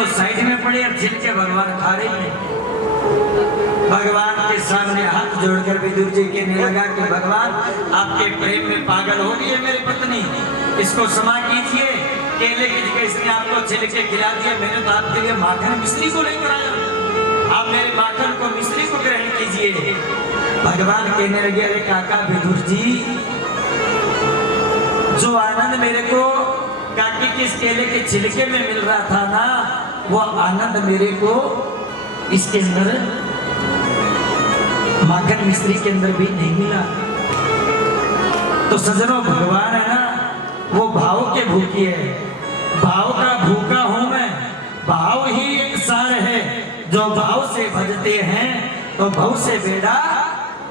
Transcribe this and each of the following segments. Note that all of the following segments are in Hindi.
तो साइड में पड़े और छिलके भगवान खा रहे हैं। भगवान के सामने हाथ जोड़कर विदुर जी कहने लगा कि भगवान आपके प्रेम में पागल हो गई है मेरी पत्नी, इसको क्षमा कीजिए। केले की जगह इसने आपको छिलके खिला दिया, मैंने तो आपके लिए माखन मिश्री को लेकर आया, आप मेरे माखन को मिश्री को ग्रहण कीजिए। भगवान कहने लगे अरे काका विदुर जी, जो आनंद मेरे को काकी के केले के छिलके में मिल रहा था ना, वो आनंद मेरे को इसके अंदर माखन मिश्री के अंदर भी नहीं मिला। तो सजनों, भगवान है ना, वो भाव के भूखी है, भाव का भूखा हूं मैं। भाव ही एक सार है, जो भाव से भजते हैं तो भाव से बेड़ा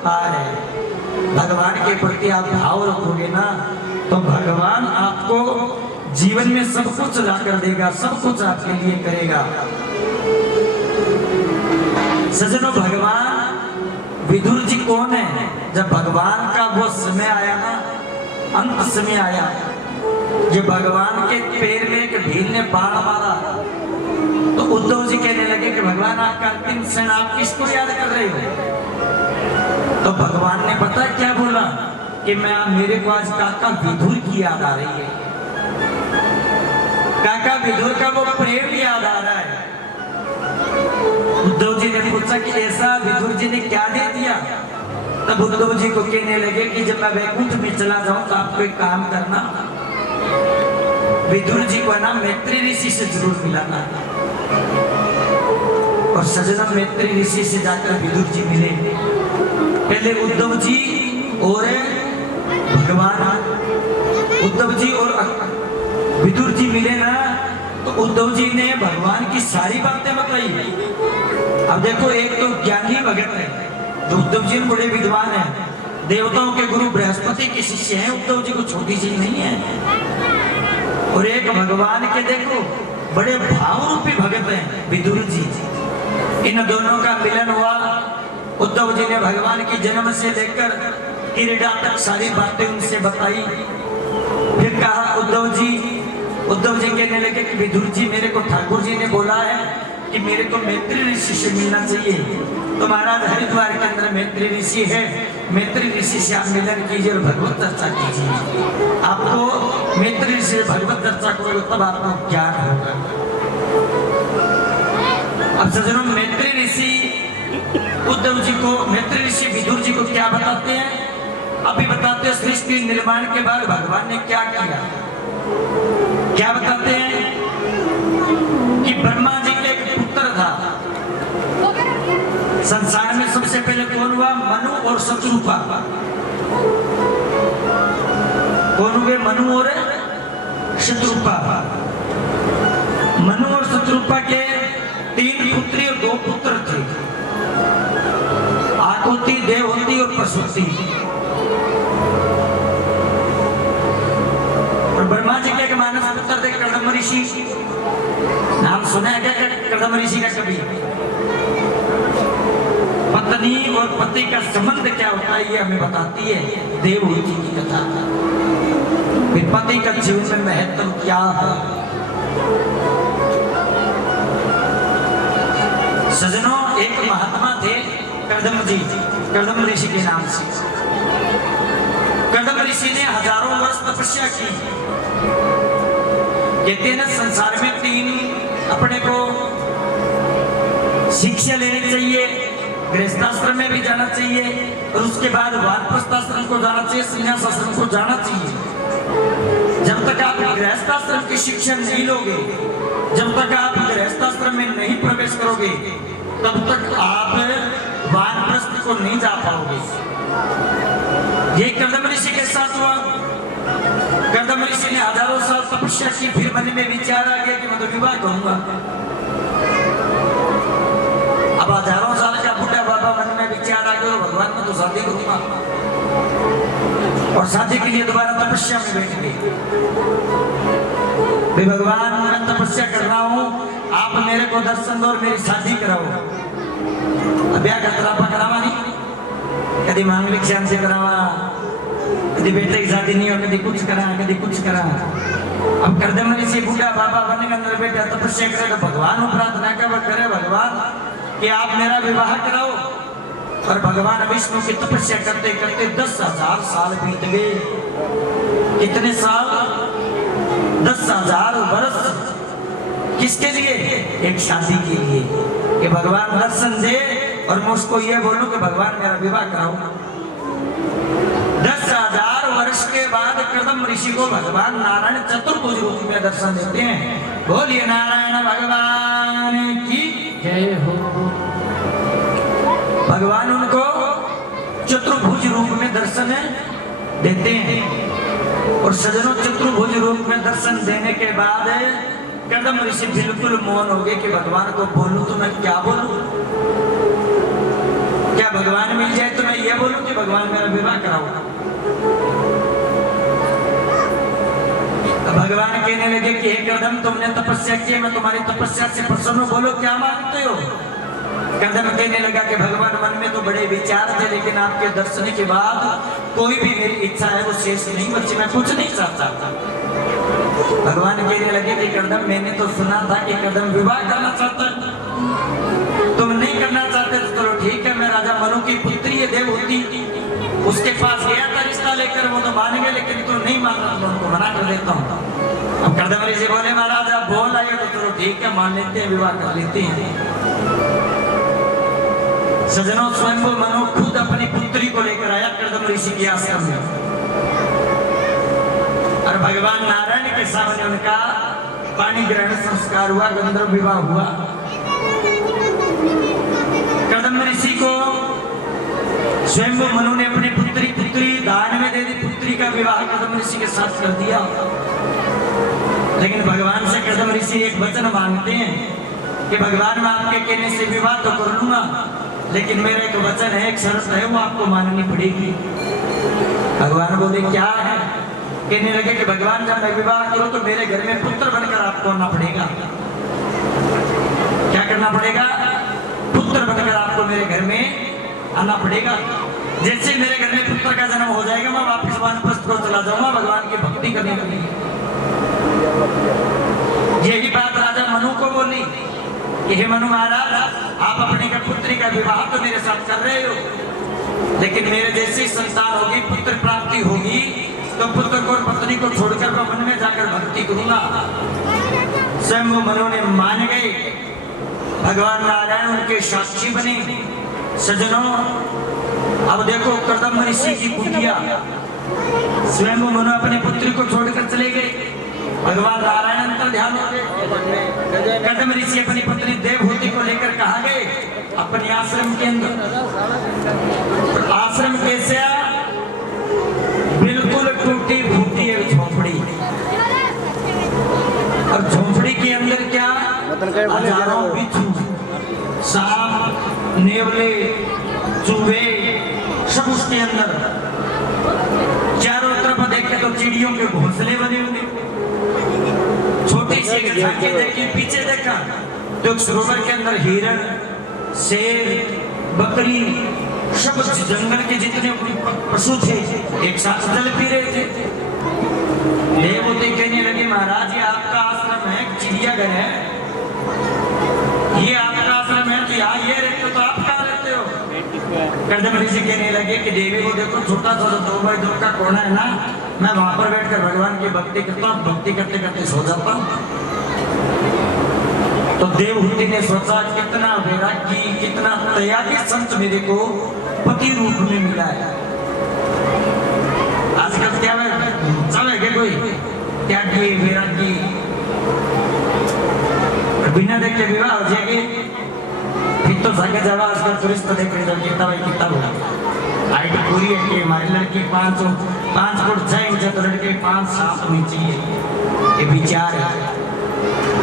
पार है। भगवान के प्रति आप भाव रखोगे ना, तो भगवान आपको जीवन में सब कुछ ला कर देगा, सब कुछ आपके लिए करेगा। सजनों, भगवान विदुर जी कौन है? जब भगवान का वो समय आया ना, अंत समय आया, जो भगवान के पैर में एक भील ने बाण मारा, तो उद्धव जी कहने लगे कि भगवान आपका अंतिम क्षण, आप किसको याद कर रहे हो? तो भगवान ने पता क्या बोला कि मेरे को आज काका विदुर की याद आ रही है, काका विदुर का वो प्रेम याद आ रहा है। उद्धव जी ने पूछा कि ऐसा विदुर जी ने क्या दे दिया? तब उद्धव जी को कहने लगे कि जब मैं वैकुंठ में चला जाऊं तो आप कोई काम करना, विदुर जी को ना मैत्री ऋषि से जरूर मिलाना। और सजना मैत्री ऋषि से जाकर विदुर जी मिले। पहले उद्धव जी और भगवान, उद्धव जी और विदुर जी मिले ना, तो उद्धव जी ने भगवान की सारी बातें बताई। अब देखो, एक तो ज्ञानी भगत है, जो उद्धव जी बड़े विद्वान हैं, देवताओं के गुरु बृहस्पति के शिष्य हैं, उद्धव जी को छोटी चीज नहीं है। और एक भगवान के देखो बड़े भाव रूपी भगत हैं विदुर जी। इन दोनों का मिलन हुआ। उद्धव जी ने भगवान की जन्म से लेकर क्रीड़ा तक सारी बातें उनसे बताई। फिर कहा उद्धव जी कहने लगे कि विदुर जी, मेरे को ठाकुर जी ने बोला है कि मेरे को मैत्री ऋषि से मिलना चाहिए। तो महाराज हरिद्वार के अंदर मैत्री ऋषि है, मैत्री ऋषि से आप मिलन कीजिए और भगवत चर्चा कीजिए। आपको मैत्री ऋषि से भगवत चर्चा करोगे तब आपको ज्ञान होगा। अब सज्जनों, मैत्री ऋषि उद्धव जी को, मैत्री ऋषि विदुर जी को क्या बताते हैं? अभी बताते हैं सृष्टि निर्माण के बाद भगवान ने क्या किया। क्या बताते हैं कि ब्रह्मा जी के एक पुत्र था। संसार में सबसे पहले कौन हुआ? मनु और शत्रुपा। कौन हुए? मनु और शत्रुपा। मनु और शत्रुपा के 3 पुत्री और 2 पुत्र थे, आकुति, देवहूति और प्रसूति। और ब्रह्मा जी के एक मानस पुत्र थे कर्दम ऋषि। नाम सुना है क्या कर्दम ऋषि का कभी? पत्नी और पति का संबंध क्या होता है ये हमें बताती है देवहूति की कथा। फिर पति का जीवन में महत्व क्या है? सजनों, एक महात्मा थे कर्दम जी, कर्दम ऋषि के नाम से। कर्दम ऋषि ने हजारों वर्ष तपस्या की। कहते हैं ना, संसार में 3 अपने को शिक्षा लेनी चाहिए। गृहस्थाश्रम में भी जाना चाहिए और उसके बाद वानप्रस्थाश्रम को जाना चाहिए, संन्यासाश्रम को जाना चाहिए। जब तक आप गृहस्थाश्रम की शिक्षा नहीं लोगे, जब तक आप गृहस्थाश्रम में नहीं प्रवेश करोगे, तब तक आप वानप्रस्थ को नहीं जा पाओगे। ये कर्दम ऋषि के साथ हुआ। कर्दम ऋषि ने हजारों साल तपस्या की, फिर मन में विचार आ गया कि मैं तो विवाह करूंगा। अब हजारों साल का बुढ़ा बाबा मन में विचार आ गया, भगवान में तो शादी करूंगा, और शादी के लिए दोबारा तपस्या में बैठ गए। भगवान, मैं तपस्या कर रहा हूँ, आप मेरे को दर्शन दो और मेरी शादी कराओ। ब्याह का तरापा करावा नहीं, कभी मांगलिक शान से करावा, कभी बेटे की शादी नहीं और कभी कुछ करा, कभी कुछ करा। अब करदम ऋषि बूढ़ा बाबा बनने के अंदर बैठा तपस्या करे तो भगवान प्रार्थना करे भगवान कि आप मेरा विवाह कराओ। और भगवान विष्णु की तपस्या करते करते 10,000 साल बीत गए। कितने साल? 10,000 वर्ष। किसके लिए? एक शादी के लिए कि भगवान दर्शन दे और मैं उसको ये बोलूं कि भगवान मेरा विवाह कराओ। 10,000 वर्ष के बाद कर्दम ऋषि को भगवान नारायण चतुर्भुज रूप में दर्शन देते हैं। बोलिए नारायण भगवान की जय हो। भगवान उनको चतुर्भुज रूप में दर्शन देते हैं। और सजनों चतुर्भुज रूप में दर्शन देने के बाद कर्दम ऋषि बिल्कुल मौन हो गए कि भगवान को बोलूं तो मैं क्या बोलूं? क्या भगवान मिल जाए तो मैं ये बोलूं कि भगवान मेरा विवाह कराओ? भगवान कहने लगे कि हे कर्दम तुमने तपस्या की, मैं तुम्हारी तपस्या से प्रसन्न हूं, बोलो क्या मांगते हो? कर्दम कहने लगा कि भगवान मन में तो बड़े विचार थे लेकिन आपके दर्शन के बाद कोई भी मेरी इच्छा है वो शेष नहीं बची, मैं कुछ नहीं चाहता। भगवान कहने लगे कि कर्दम मैंने तो सुना था कि कर्दम विवाह करना चाहता, तुम नहीं करना चाहते तो चलो ठीक है, मैं राजा मनु की पुत्री है देवहूति, उसके पास गया था रिश्ता लेकर, वो तो मान गए लेकिन तुम नहीं मान रहा, मैं उनको मना कर देता हूँ। अब कर्दम ऋषि बोले महाराज आप बोल आए तो चलो ठीक है मान लेते हैं, विवाह कर लेते हैं। सजनों स्वयं मनु खुद अपनी पुत्री को लेकर आया कर्दम ऋषि के आश्रम में और भगवान नारायण के सामने उनका पानी ग्रहण संस्कार हुआ, गंधर्व विवाह हुआ। कर्दम ऋषि को स्वयं मनु ने अपनी पुत्री दान में दे दी, पुत्री का विवाह कर्दम ऋषि के साथ कर दिया। लेकिन भगवान से कर्दम ऋषि एक वचन मांगते हैं कि भगवान मैं आपके कहने से विवाह तो कर लूंगा लेकिन मेरा एक वचन है, एक शर्त है, वो आपको माननी पड़ेगी। भगवान बोले क्या है? कहने लगे कि भगवान जब मैं विवाह करूं तो मेरे घर में पुत्र बनकर आपको आना पड़ेगा। क्या करना पड़ेगा? पुत्र बनकर आपको मेरे घर में आना पड़ेगा। जैसे मेरे घर में पुत्र का जन्म हो जाएगा मैं वापिस वानप्रस्थ को चला जाऊंगा भगवान की भक्ति करने के लिए। यही बात राजा मनु को बोली कि हे मनु महाराज आप अपने का पुत्री का विवाह तो मेरे साथ कर रहे हो लेकिन मेरे जैसी संतान होगी, पुत्र प्राप्ति होगी तो पुत्र को और पत्नी को छोड़कर मैं मन में जाकर भक्ति करूंगा। स्वयं मनु ने मान गए। भगवान नारायण उनके साक्षी बने। सजनों अब देखो कर्दम ऋषि की कुटिया, स्वयं मनु अपने पुत्री को छोड़कर चले गए। भगवान नारायण अंतर ध्यान हो गए। कर्दम ऋषि अपनी पत्नी देवहूति को लेकर कहा गए अपने आश्रम के अंदर। आश्रम कैसे? बिल्कुल टूटी फूटी एक झोपड़ी और झोपड़ी के अंदर क्या हजारों बिच्छू, सांप, नेवले, चूहे सब उसके अंदर। चारों तरफ देखे तो चिड़ियों के घोंसले बने हुए। छोटी सी झांकी देखी, पीछे देखा तो सरोवर के अंदर हिरण, शेर, बकरी सब जंगल के जितने पशु थे एक साथ जल पी रहे थे। देवहूति कहने लगे महाराज ये आपका आश्रम है, चिड़ियाघर है, ये आपका आश्रम है तो यहाँ ये रहते तो आप कहाँ रहते हो? कर्दम ऋषि कहने लगे कि देवी को देखो छोटा सा 2x2 का कोना है ना, मैं वहां पर बैठकर भगवान की भक्ति करता हूँ, भक्ति करते करते सो जाता हूँ। तो देवहूति ने सोचा कितना वैरागी, कितना त्यागी संत मेरे को पति रूप में मिला है। आजकल क्या चलेगा कोई त्यागी वैरागी, बिना देखे विवाह हो जाएगी फिर तो भाग्य जब आजकल टूरिस्ट तो देख रहे कितना भाई कितना हुआ हाइट पूरी है कि हमारी लड़की 5 फुट 6 इंच तो लड़के 5-7 होनी चाहिए। ये विचार है।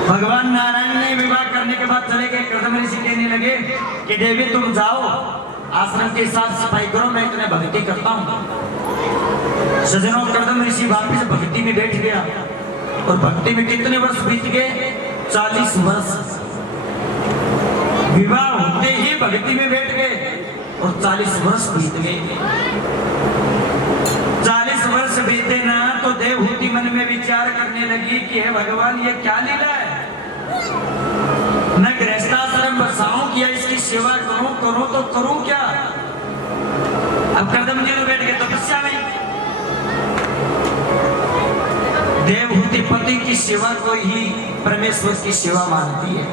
भगवान नारायण ने विवाह करने के बाद चले गए। कर्दम ऋषि कहने लगे कि देवी तुम जाओ आश्रम के साथ सफाई करो, मैं इतने भक्ति करता हूँ। सजनों कर्दम ऋषि वापिस भक्ति में बैठ गया और भक्ति में कितने वर्ष बीत गए? 40 वर्ष। विवाह होते ही भक्ति में बैठ गए और 40 वर्ष बीत गए। 40 वर्ष बीते ना तो देवहूति मन में विचार करने लगी कि हे भगवान ये क्या लीला है, मैं गृहस्थाश्रम बसाऊं कि इसकी सेवा करूं तो करूं क्या। अब कर्दम जी बैठ गए तपस्या में। देवहूति पति की सेवा को ही परमेश्वर की सेवा मानती है।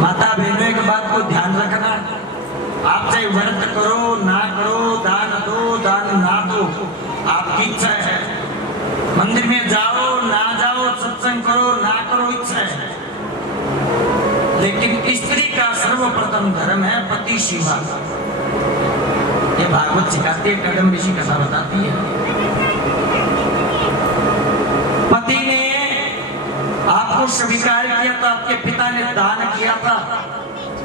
माता बहनों एक बात को ध्यान रखना, आप चाहे व्रत करो ना करो, दान दो दान ना दो, आपकी इच्छा है। मंदिर में जाओ ना जाओ, सत्संग करो ना करो, इच्छा है। लेकिन स्त्री का सर्वप्रथम धर्म है पति सेवा। ये भागवत सिखाती है, कदम ऋषि कथा बताती है। पति ने आपको स्वीकार किया तो आपके पिता ने दान किया था,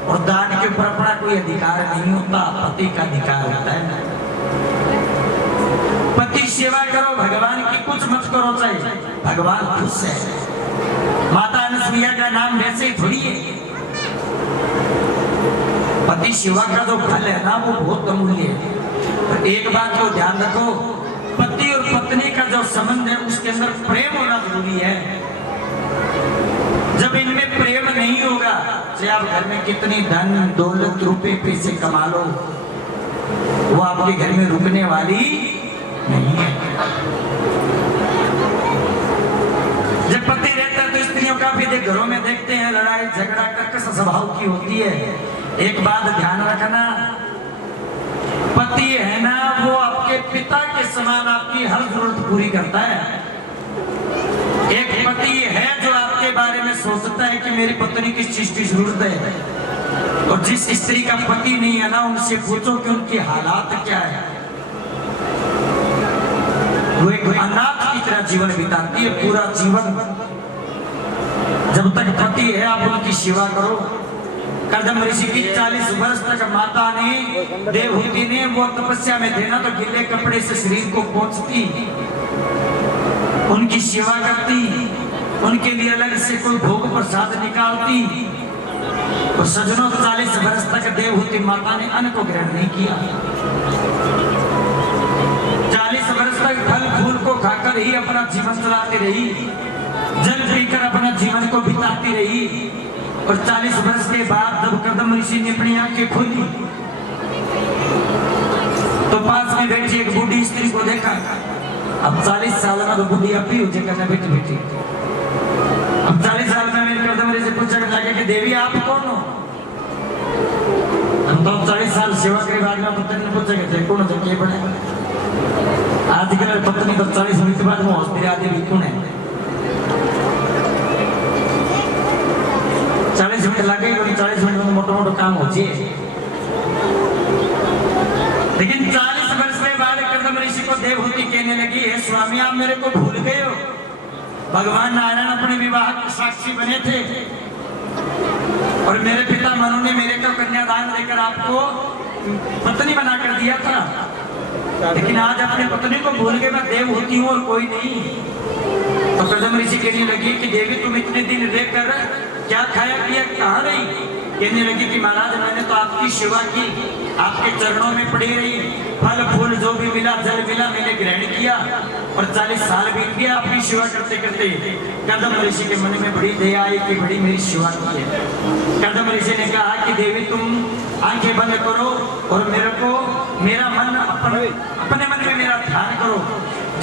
और दान के ऊपर अपना कोई अधिकार नहीं होता, पति का अधिकार होता है। पति सेवा करो, भगवान की कुछ मत करो, चाहे भगवान खुश है। माता अनसुईया का नाम वैसे ही थोड़ी है। पति सेवा का जो फल है ना वो बहुत अमूल्य है। तो एक बात को ध्यान रखो, पति और पत्नी का जो संबंध है उसके अंदर प्रेम होना जरूरी है। जब इनमें प्रेम नहीं होगा, चाहे आप घर में कितनी धन दौलत रुपए पैसे कमा लो, वो आपके घर में रुकने वाली नहीं है। जब पति रहता है तो स्त्रियों का भी घरों में देखते हैं लड़ाई झगड़ा कर्कश स्वभाव की होती है। एक बात ध्यान रखना, पति है ना वो आपके पिता के समान आपकी हर जरूरत पूरी करता है। एक पति है जो आपके बारे में सोचता है कि मेरी पत्नी किस चीज की जरूरत है, और जिस स्त्री का पति नहीं है ना उनसे पूछो कि उनकी हालात क्या है। वो एक अनाथ की तरह जीवन बिताती है पूरा जीवन। जब तक पति है आप उनकी सेवा करो। कर्दम ऋषि की 40 वर्ष तक माता ने देवहूति ने वो तपस्या में थे ना, तो गिले कपड़े से शरीर को पोंछती, उनकी सेवा करती, उनके लिए अलग से कोई भोग प्रसाद निकालती। और सजनों 40 वर्ष तक देवहूति माता ने अन्न को ग्रहण नहीं किया। 40 वर्ष तक फल फूल को खाकर ही अपना जीवन चलाती रही, जल पीकर अपना जीवन को बिताती रही। और 40 वर्ष के बाद जब कर्दम ऋषि ने अपनी आंखें खोली तो पास में बैठी एक बूढ़ी स्त्री को देखा। अब 40 साल में तो बुढ़ी अब भी हो जाएगा बेटी बेटी। अब 40 साल में मेरे कर्दम ऋषि पूछा जाके कि देवी आप कौन हो। हम तो 40 साल सेवा के बाद में पत्नी ने पूछा कि कौन हो क्या बने। आजकल पत्नी तो 40 मिनट के बाद वो हॉस्पिटल आदि भी कौन है। 40 मिनट लगे, 40 मिनट में मोटा मोटा काम हो जाए। लेकिन 40 वर्ष के बाद कर्दम ऋषि को देवहूति कहने लगी, हे स्वामी आप मेरे को भूल गए हो। भगवान नारायण अपने विवाह के साक्षी बने थे, और मेरे पिता मनु ने मेरे को कन्यादान देकर आपको पत्नी बनाकर दिया था। लेकिन आज अपने पत्नी को भूल गए, मैं देवहूति हूँ और कोई नहीं। तो कर्दम ऋषि कहने लगी कि देवी तुम इतने दिन रहकर क्या खाया पिया, कहाँ रही। कहने लगी कि महाराज मैंने तो आपकी सेवा की, आपके चरणों में पड़ी रही, फल फूल जो भी मिला जल मिला मैंने ग्रहण किया, और 40 साल बीत गया आपकी सेवा करते करते। कर्दम ऋषि के मन में बड़ी दया आई कि बड़ी मेरी सेवा की है। कर्दम ऋषि ने कहा कि देवी तुम आंखें बंद करो और मेरे को मेरा मन अपने मन में मेरा ध्यान करो।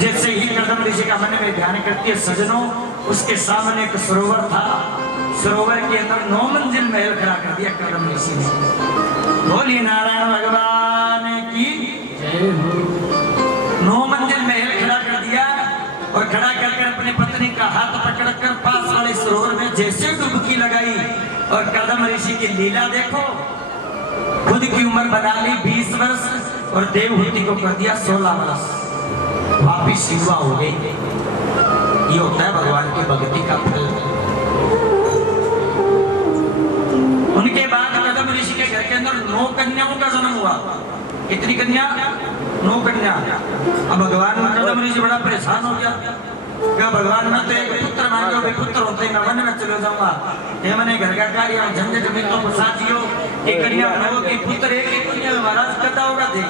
जैसे ही कर्दम ऋषि का मन में ध्यान करती है सजनों, उसके सामने एक सरोवर था। सरोवर के अंदर 9 मंजिल महल खड़ा कर दिया कर्दम ऋषि ने। बोलिए नारायण भगवान की जय हो। 9 मंजिल महल खड़ा कर दिया, और खड़ा कर अपनी पत्नी का हाथ पकड़कर पास वाले सरोवर में जैसे डुबकी लगाई। और कर्दम ऋषि की लीला देखो, खुद की उम्र बना ली 20 वर्ष, और देवहूति को कर दिया 16 वर्ष। वापिस युवा हो गई। ये होता है भगवान की भक्ति का फल। उनके बाद कर्दम ऋषि के घर के अंदर 9 कन्याओं का जन्म हुआ। कितनी कन्या? 9 कन्या। अब भगवान कर्दम ऋषि बड़ा परेशान हो गया। क्या भगवान मैं तो एक पुत्र मांगो, वे पुत्र होते मैं वन में चले जाऊंगा। ये मैंने घर का कार्य झंझट में तो फंसातियो कि कन्या हो कि पुत्र एक ही कन्या महाराज कदा होगा। दे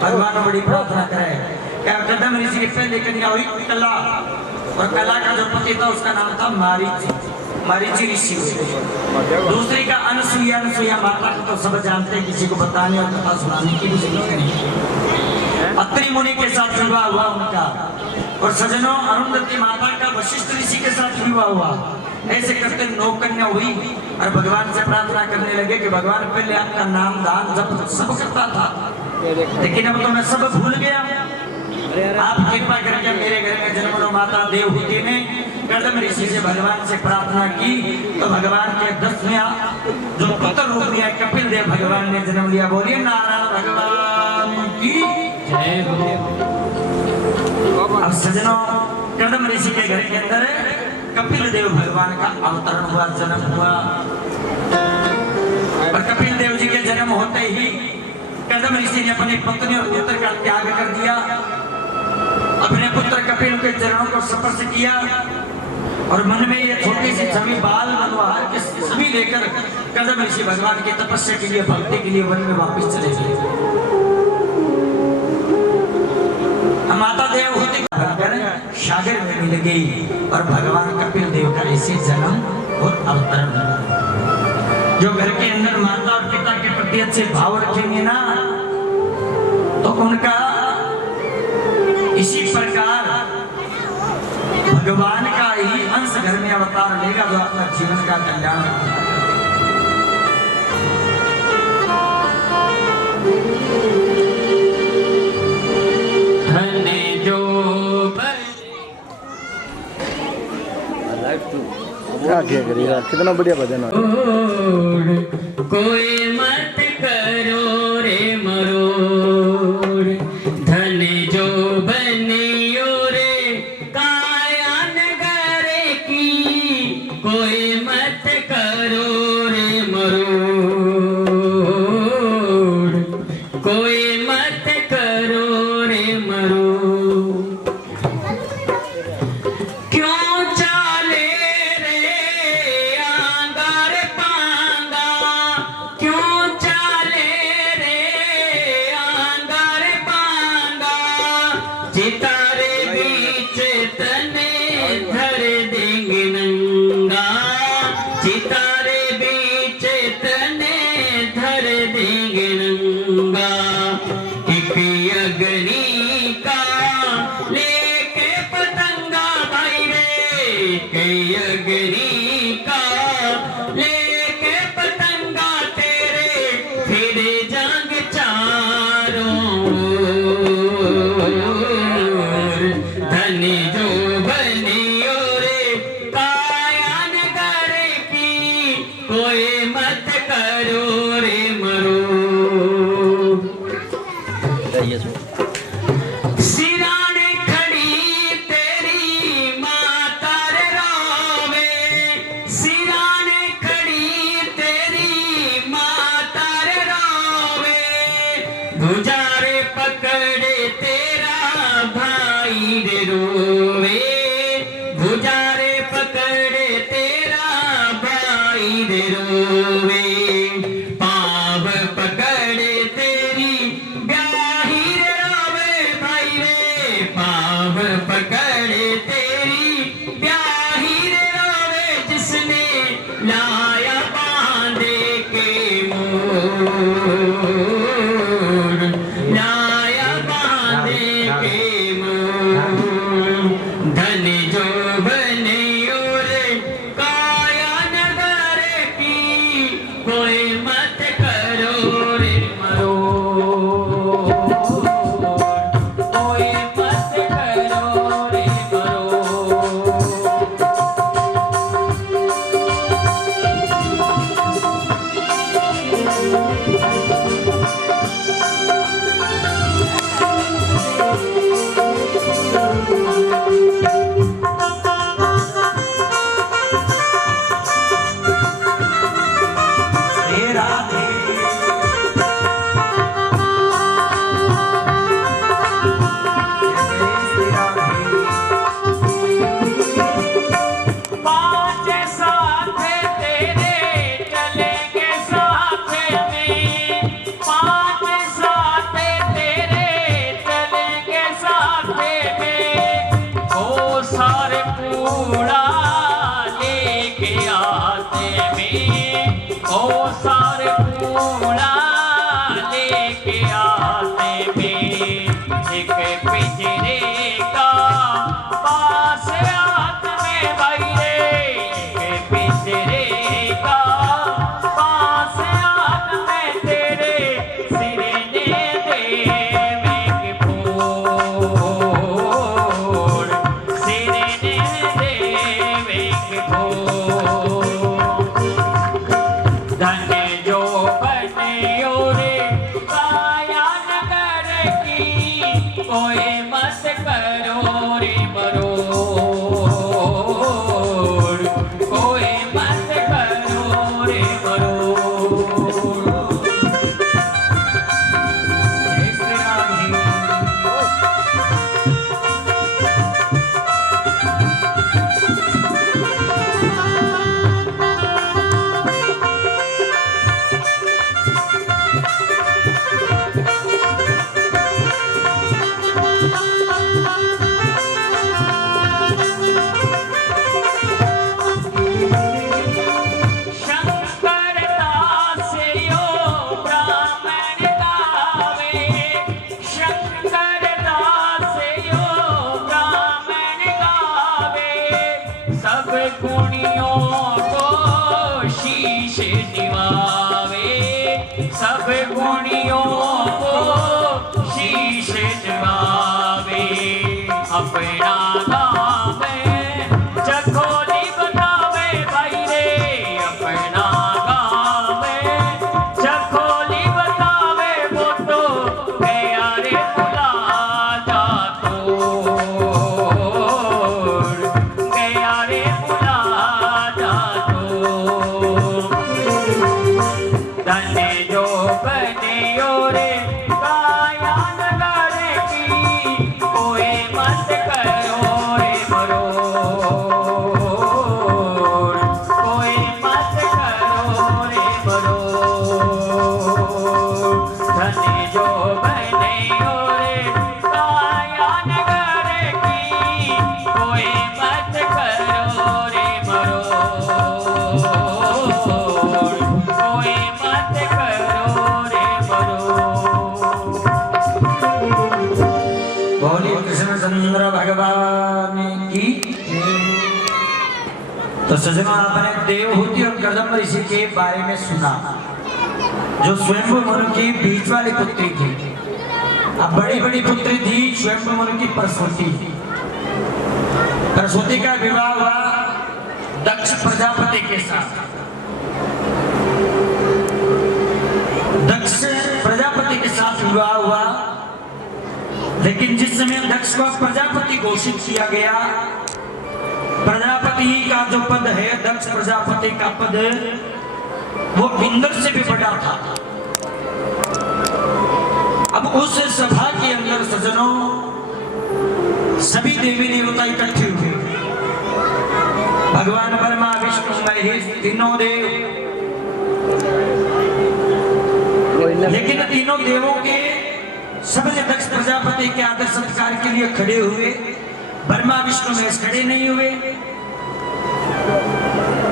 भगवान बड़ी प्रार्थना करे क्या कदम ऋषि के पहले कन्या हुई कला, और कला का जो पति था उसका नाम था मारीची, मारीची ऋषि। दूसरी का अनसुईया, अनसुईया माता को तो सब जानते हैं, किसी को बताने और कथा सुनाने की भी जरूरत नहीं। अत्रि मुनि के साथ विवाह हुआ उनका, और सजनों अरुंधति माता का वशिष्ठ ऋषि के साथ विवाह हुआ। ऐसे करते 9 कन्या हुई और भगवान से प्रार्थना करने लगे कि भगवान पहले आपका नाम दान जब सब करता था, लेकिन अब तो मैं सब भूल गया, आप कृपा करके मेरे घर में जन्म लो। माता देवहूति ने कदम ऋषि से भगवान से प्रार्थना की, तो भगवान के 10वें जो पुत्र रूप लिया कपिल देव भगवान ने जन्म लिया। बोलिए नारायण भगवान की जय हो। अब सजनों कदम ऋषि के घर के अंदर कपिल देव भगवान का अवतरण हुआ, जन्म हुआ। और कपिल देव जी के जन्म होते ही कदम ऋषि ने अपनी पत्नी और पुत्र का त्याग कर दिया, अपने पुत्र कपिल के चरणों को स्पर्श किया, और मन में ये छोटी सी छवि बाल मनोहर की छवि लेकर कदम ऋषि भगवान की तपस्या के लिए, भक्ति के लिए वन में वापस चले गए। माता देवहूति सागर में मिल गई, और भगवान कपिल देव का ऐसे जन्म और अवतरण हुआ। जो घर के अंदर माता और पिता के प्रति अच्छे भाव रखेंगे ना, तो उनका इसी प्रकार भगवान का ही अंश घर में अवतार लेगा, जो अपना जीवन का कल्याण करेगा। क्या करेगा, कितना बढ़िया भजन है। कोई मत करो रे मरोड़, धन जो बनियो रे काया नगर की, कोई मत करो रे मरोड़, कोई मत करो रे मरोड़। क्यों चाले सितारे बीच तने धर देंगे नंगा, सितारे बीच तने धर देंगे नंगा। एक अग्नि का लेके पतंगा भाई रे, कई अग्नि का लेके पतंगा तेरे फिर जंग चारों। धनी जो बनियो रे काया नगर की, कोई मत करो रे मरो। सिराने खड़ी तेरी माता रे रोवे, सिराने खड़ी तेरी माता रे रोवे, गुजारे पकड़े तेरा भाई रे रोवे, गुजारे पकड़े तेरा भाई रे रोवे। पाव पकड़े तेरी ब्याही रे रोवे भाई रे, पाव पकड़े तेरी ब्याही रे रोवे, जिसने लाया बांधे के मोर, लाया बांधे के मोर। धन जो बनियो रे काया नगर की, कोई मत करो रे मरो, कोई मत करो रे मरो। में ओ सारे फूला लेके आते में एक पिंजरे का पास हाथ में भाई रे एक पिंजरे का पास हाथ में तेरे सिरे ने देवे फूल सिरे ने देवे फूल धन्य जो बनियो रे काया नगर की कोई मत करो रे मरोड़ कोई मत करो रे मरोड़ जय श्री राम जी। शंकर दास यो ब्राह्मण गावे शंकर दास यो ब्राह्मण गावे सब गुणियों को शीश निवावे सब गुणियों को शीश निवावे अपना गावे जखोली बतावे भाई रे अपना गावे जखोली बतावे वो तो गया रे बुला जा तो गया रे बुला जा तो धन्य जो बनियो रे काया नगर की कोई मत करो रे मरोड़ कोई मत करो रे मरोड़ धन्य जो बनियो रे काया नगर की कोई मत करो रे मरोड़ कोई मत करो रे मरोड़ बोलिए कृष्णचंद्र भगवान की। तो सजनों आपने देवहूति और कदम ऋषि के बारे में सुना जो स्वयंभू मनु की बीच वाली पुत्री थी। अब बड़ी बड़ी पुत्री थी स्वयंभू मनु की परसोती। परसोती का विवाह हुआ दक्ष प्रजापति के साथ। दक्ष प्रजापति के साथ विवाह हुआ लेकिन जिस समय दक्ष को प्रजापति घोषित किया गया प्रजापति का जो पद है दक्ष प्रजापति का पद वो इंद्र से भी बड़ा था। अब उस सभा के अंदर सज्जनों सभी देवी देवता इकट्ठे हुए। भगवान ब्रह्मा विष्णु महेश तीनों देव लेकिन तीनों देवों के सबने दक्ष प्रजापति के आदर सत्कार के लिए खड़े हुए। ब्रह्मा विष्णु महेश खड़े नहीं हुए।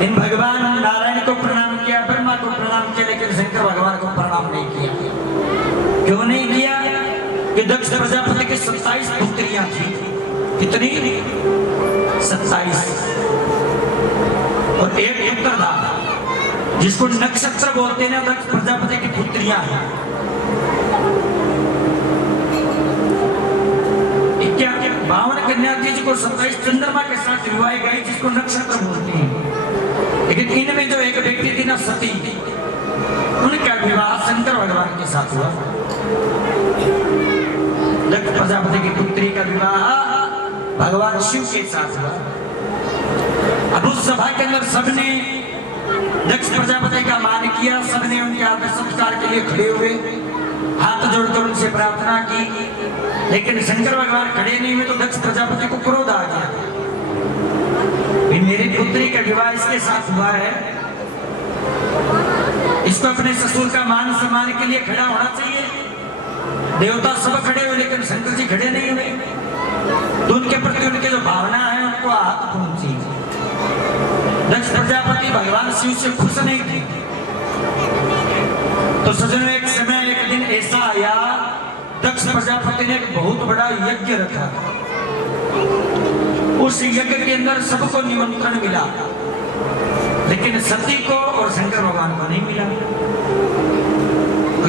इन भगवान नारायण को प्रणाम किया ब्रह्मा को प्रणाम किया लेकिन शंकर भगवान को प्रणाम नहीं किया। क्यों नहीं किया कि दक्ष प्रजापति के 27 पुत्रियां थी। कितनी 27 और एक पुत्र था जिसको नक्षत्र बोलते हैं। दक्ष प्रजापति की पुत्रियां हैं। क्या 52 कन्या थी जिसको 27 चंद्रमा के साथ विवाह गई जिसको नक्षत्र बोलते हैं। लेकिन इनमें जो एक व्यक्ति थी ना सती उनका विवाह शंकर भगवान के साथ हुआ। दक्ष प्रजापति की पुत्री का विवाह भगवान शिव के साथ हुआ। अब उस सभा के अंदर सबने दक्ष प्रजापति का मान किया। सबने उनके आदर सत्कार के लिए खड़े हुए हाथ जोड़कर उनसे प्रार्थना की लेकिन शंकर भगवान खड़े नहीं हुए तो दक्ष प्रजापति को क्रोध आ गया। मेरी पुत्री का विवाह इसके साथ हुआ है इसको अपने ससुर का मान सम्मान के लिए खड़ा होना चाहिए। देवता सब खड़े हुए लेकिन शंकर जी खड़े नहीं हुए तो उनके प्रति उनके जो भावना है उनको हाथ पहुंची। दक्ष प्रजापति भगवान शिव से खुश नहीं थे। तो सजनों, एक समय एक दिन ऐसा आया, दक्ष प्रजापति ने एक बहुत बड़ा यज्ञ रखा। उस यज्ञ के अंदर सबको निमंत्रण मिला, लेकिन सती को और शंकर भगवान को नहीं मिला।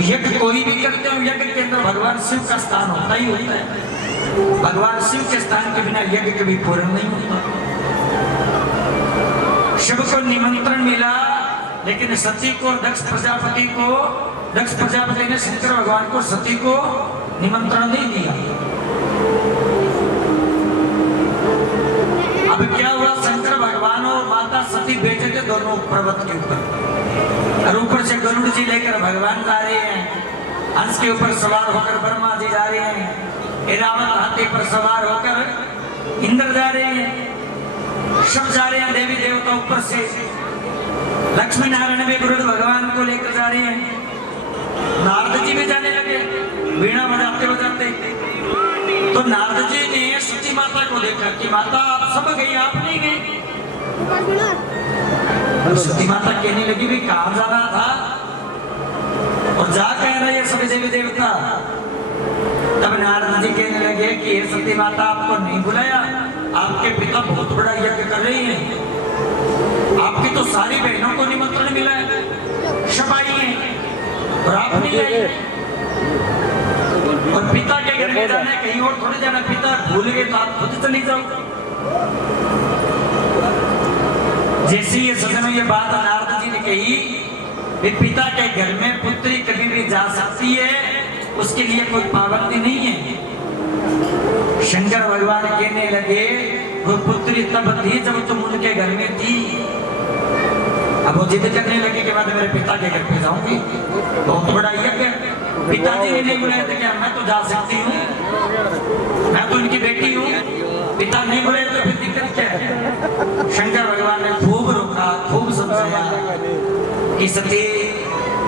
यज्ञ कोई भी करते हो, यज्ञ के अंदर भगवान शिव का स्थान होता ही होता है। भगवान शिव के स्थान के बिना यज्ञ कभी पूर्ण नहीं होता। शिव को निमंत्रण मिला, लेकिन सती को, दक्ष प्रजापति ने शंकर भगवान को, सती को निमंत्रण नहीं दिया। अब क्या हुआ, शंकर भगवान और माता सती बैठे थे दोनों पर्वत के ऊपर, और ऊपर से गरुड़ जी लेकर भगवान जा रहे हैं, हंस के ऊपर सवार होकर ब्रह्मा जी जा रहे हैं, ऐरावत हाथी पर सवार होकर इंद्र जा रहे हैं, सब जा रहे हैं देवी देवता ऊपर से। लक्ष्मी नारायण भी गुरु भगवान को लेकर जा रहे हैं। नारद जी भी जाने लगे वीणा बजाते बजाते। तो नारद जी ने सती माता को देखा कि माता आप सब गई, आप नहीं गई। तो सती माता कहने लगी भी कहाँ जा रहा था और जा कह रहे हैं सभी देवी देवता। तब नारद जी कहने लगे कि ये सती माता आपको नहीं बुलाया, आपके पिता बहुत बड़ा यज्ञ कर रही हैं, आपकी तो सारी बहनों को निमंत्रण मिला है, सब आई हैं और आप नहीं आई। और पिता के घर में जाना है, कहीं और थोड़ी जाना, पिता भूल गए तो आप खुद चली जाओ। जैसे ये सजनों ये बात नारद जी ने कही, पिता के घर में पुत्री कभी भी जा सकती है, उसके लिए कोई पाबंदी नहीं है। शंकर भगवान कहने लगे वो पुत्री तब थी जब तुम उनके घर में थी। अब वो जिद करने लगे कि मैं तो मेरे पिता के घर पे जाऊंगी, बहुत बड़ा यज्ञ। पिताजी ने नहीं बुलाया था क्या मैं तो जा सकती हूँ, मैं तो उनकी बेटी हूँ। पिता नहीं बुलाए तो फिर दिक्कत क्या है। शंकर भगवान ने खूब रोका, खूब समझाया कि सती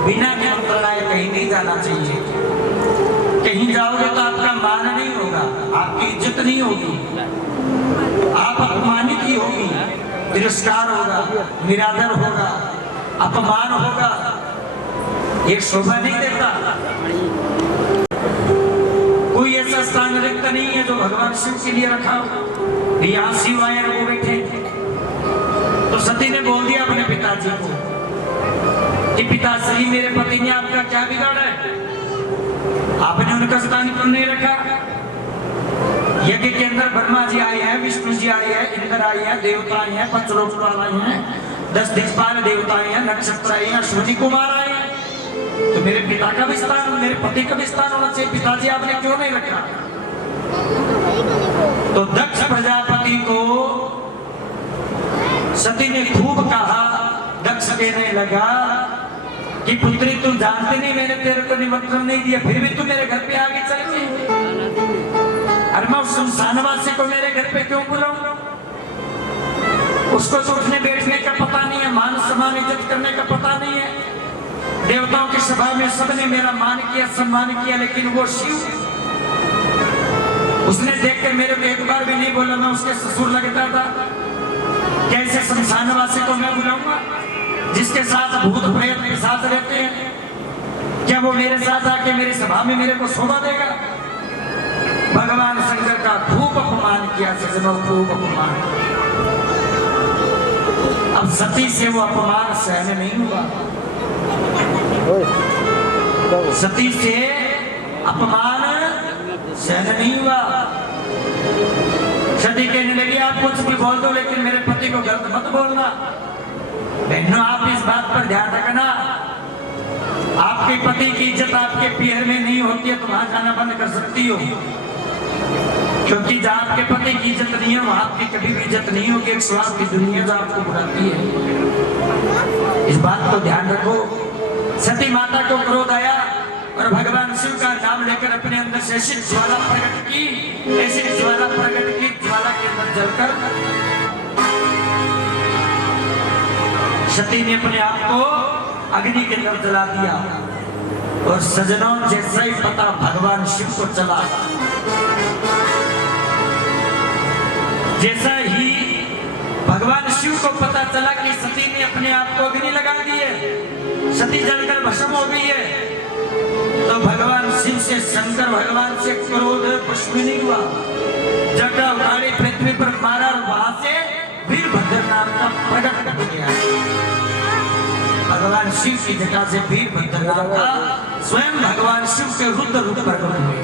बिना निमंत्रण आए कहीं नहीं जाना चाहिए। कहीं जाओगे तो आपका मान नहीं होगा, आपकी इज्जत नहीं होगी, आप अपमानित ही होगी, तिरस्कार होगा, निरादर होगा, अपमान होगा, ये शोभा नहीं देता। कोई ऐसा स्थान रिक्त नहीं है जो भगवान शिव के लिए रखा हो। यहाँ शिव आए वो बैठे। तो सती ने बोल दिया अपने पिताजी को कि पिताश्री मेरे पति ने आपका क्या बिगाड़ा है, आपने उनका स्थान क्यों नहीं रखा। यज्ञ के अंदर ब्रह्मा जी आए हैं, विष्णु जी आए हैं, इंद्र आए हैं, देवता आए हैं, पंचलोकपाल आए हैं, 10 दिक्पाल देवता आए हैं, नक्षत्र आए हैं, अश्विनी कुमार आए हैं। तो मेरे पिता का भी स्थान, मेरे पति का भी स्थान होना चाहिए, पिताजी आपने क्यों नहीं रखा। तो दक्ष प्रजापति को सती ने खूब कहा। दक्ष कहने लगा कि पुत्री तुम जानते नहीं मैंने तेरे को निमंत्रण नहीं दिया, फिर भी तू मेरे घर पे आगे चल गई। अरे मैं उस शमशानवासी को मेरे घर पे क्यों बुलाऊं? उसको तो उठने बैठने का पता नहीं है, मान सम्मान इज्जत करने का पता नहीं है। देवताओं की सभा में सबने मेरा मान किया, सम्मान किया, लेकिन वो शिव, उसने देखकर मेरे को एक बार भी नहीं बोला, मैं उसके ससुर लगता था। कैसे शमशानवासी को मैं बुलाऊंगा जिसके साथ भूत प्रेत के साथ रहते हैं? क्या वो मेरे साथ आके मेरी सभा में मेरे को शोभा देगा? भगवान शंकर का खूब अपमान किया, सज्जनों खूब अपमान। अब सती से वो अपमान सहन नहीं हुआ। सती से अपमान सहन नहीं हुआ। सती कहने लगी आप कुछ भी बोल दो लेकिन मेरे पति को गलत मत बोलना। बहनों आप इस बात पर ध्यान रखना, आपके पति की इज्जत आपके पीहर में नहीं होती है तो वहां जाना बंद कर सकती हो, क्योंकि जहां आपके पति की इज्जत नहीं है वहां आपकी कभी भी इज्जत नहीं होगी। एक स्वार्थ की दुनिया जो आपको बुलाती है, इस बात को ध्यान रखो। सती माता को क्रोध आया और भगवान शिव का नाम लेकर अपने अंदर से ऐसी ज्वाला प्रकट की, ऐसी ज्वाला प्रकट की, ज्वाला के अंदर जलकर सती ने अपने आप को अग्नि के अंदर जला दिया। और सजनों जैसा ही पता भगवान शिव को चला, जैसा ही भगवान शिव को पता चला कि सती ने अपने आप को अग्नि लगा दी है, सती जलकर भस्म हो गई है, तो भगवान शिव से शंकर भगवान से क्रोध पुष्प नहीं हुआ, जटा उठाड़ी पृथ्वी पर मारा और वहां से वीरभद्र नाम का प्रकट हो गया। भगवान शिव की जटा से वीरभद्र नाम का स्वयं भगवान शिव के रुद्र रूप प्रकट हुए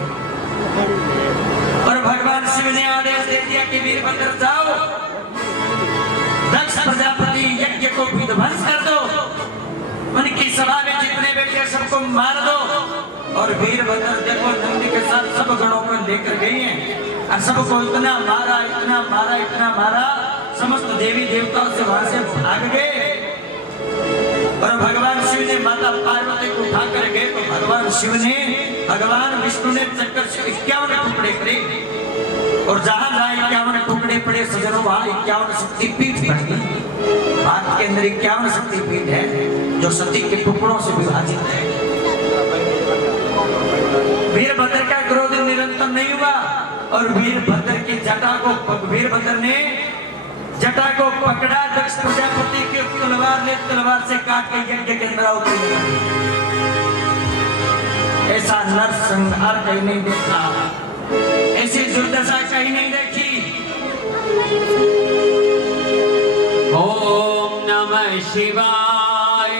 और भगवान शिव ने आदेश दे दिया कि वीरभद्र जाओ, दक्ष प्रजापति यज्ञ को विध्वंस कर दो, उनकी सभा में जितने बैठे सबको मार दो। और वीरभद्र देखो नंदी के साथ सब गणों को लेकर गई हैं और सबको इतना मारा, इतना मारा, इतना मारा, समस्त देवी देवताओं से वहां से भाग गए। और भगवान शिव ने माता पार्वती को उठा कर गए तो भगवान विष्णु ने चक्कर से 51 टुकड़े करे और जहां जहां 51 टुकड़े पड़े सजनों वहां 51 शक्तिपीठ पड़ी। हाथ के अंदर 51 शक्तिपीठ है जो सती के टुकड़ों से विभाजित है। वीरभद्र का क्रोध निरंतर नहीं हुआ और वीरभद्र ने जटा को पकड़ा, दक्ष प्रजापति के तलवार से काट के यज्ञ के अंदर आहुति लगा। ऐसा नरसंहार कहीं नहीं देखा, ऐसी दुर्दशा कहीं नहीं देखी। ओम नमः शिवाय,